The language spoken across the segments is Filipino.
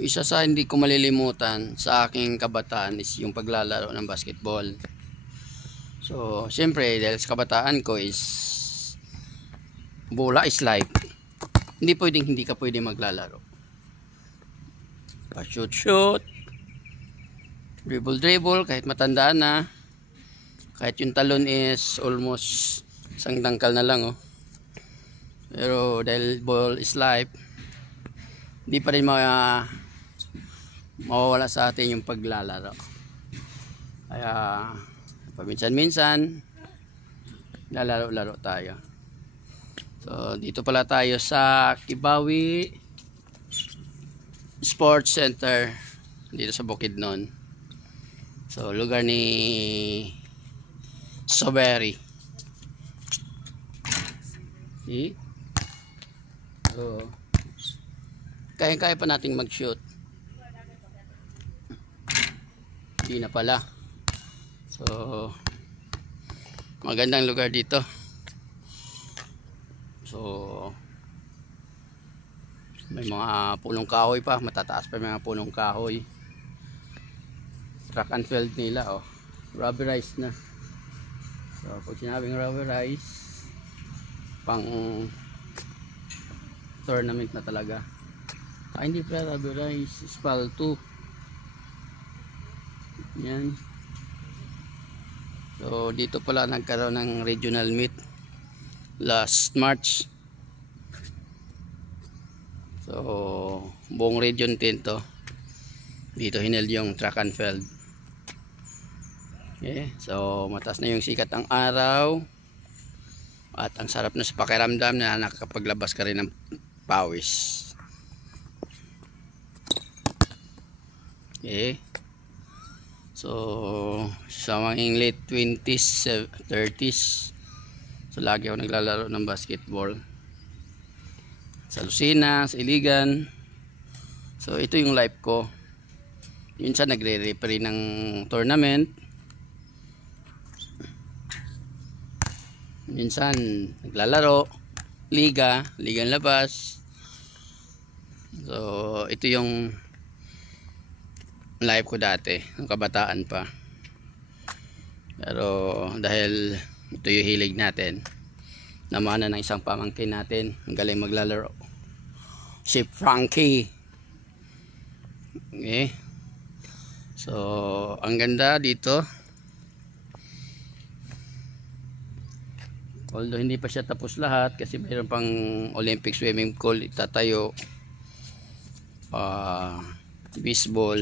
Isa sa hindi ko malilimutan sa aking kabataan is yung paglalaro ng basketball. So, siyempre dahil sa kabataan ko is bola is life. Hindi pwedeng hindi ka pwede maglalaro. Pa-shoot shoot, dribble dribble kahit matanda na. Kahit yung talon is almost isang dangkal na lang oh. Pero dahil ball is life, hindi pa rin mawawala sa atin yung paglalaro. Kaya paminsan-minsan lalaro-laro tayo. So dito pala tayo sa Kibawi Sports Center dito sa Bukidnon. So lugar ni Soberi. See? So kaya-kaya pa nating mag-shoot. Hindi na pala. So magandang lugar dito. So may mga punong kahoy pa, matataas pa mga punong kahoy. Track and field nila oh. Rubberized na. So pag sinabing rubberized, pang tournament na talaga. Hindi pa rubberized, spalto. Yan. So dito pala nagkaroon ng regional meet last March. So buong region 10 to dito hineld yung track and field. Okay, so mataas na yung sikat ng araw at ang sarap na sa pakiramdam na nakakapaglabas ka rin ng pawis. Okay, so sa mga late 20s 30s, so lagi ako naglalaro ng basketball sa Lucena, sa Iligan. So ito yung life ko. Minsan nagre-referee ng tournament, minsan naglalaro ligang labas. So ito yung life ko dati ng kabataan pa. Pero dahil ito yung hilig natin, namana ng isang pamangkin natin, ang galing maglalaro, si Frankie. Okay, so ang ganda dito, although hindi pa siya tapos lahat kasi mayroon pang Olympic swimming pool itatayo, baseball,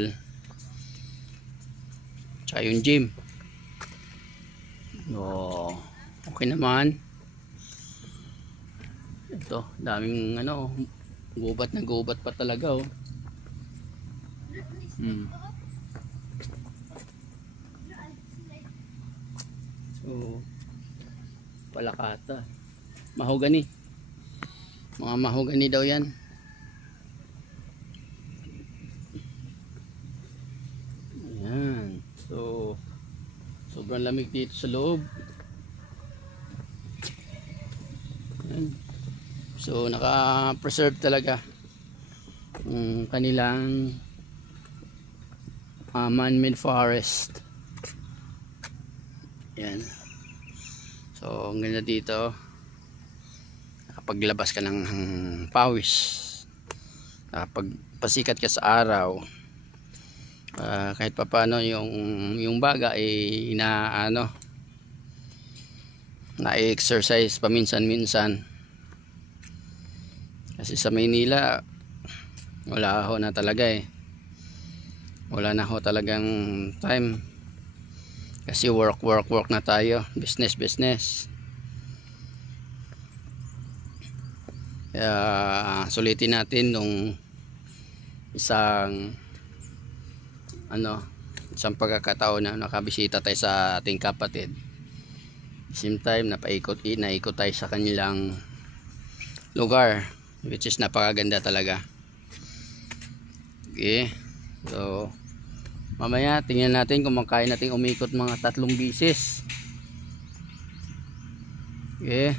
tsaka yung gym. Okay naman. Ito, daming gubat na gubat pa talaga oh. So palakata, mahogani, mga mahogani daw yan. Ayan. So sobrang lamig dito sa loob. Ayan. So naka-preserve talaga kanilang man-made forest. Yan. So ang ganda dito, nakapaglabas ka ng pawis, nakapagpasikat ka sa araw, kahit papaano yung baga na-exercise paminsan-minsan. Kasi sa Maynila wala ho na talaga wala na ho talagang time kasi work na tayo, business. Kaya sulitin natin nung isang pagkakataon na nakabisita tayo sa ating kapatid. Same time naikot tayo sa kanilang lugar, which is napakaganda talaga. Okay, so mamaya tingnan natin kung makaya natin umikot mga 3 bisis. Okay,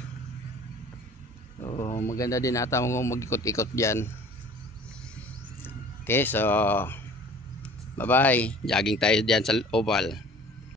so maganda din ata mag-ikot-ikot dyan. Okay, so bye-bye. Jogging tayo diyan sa oval.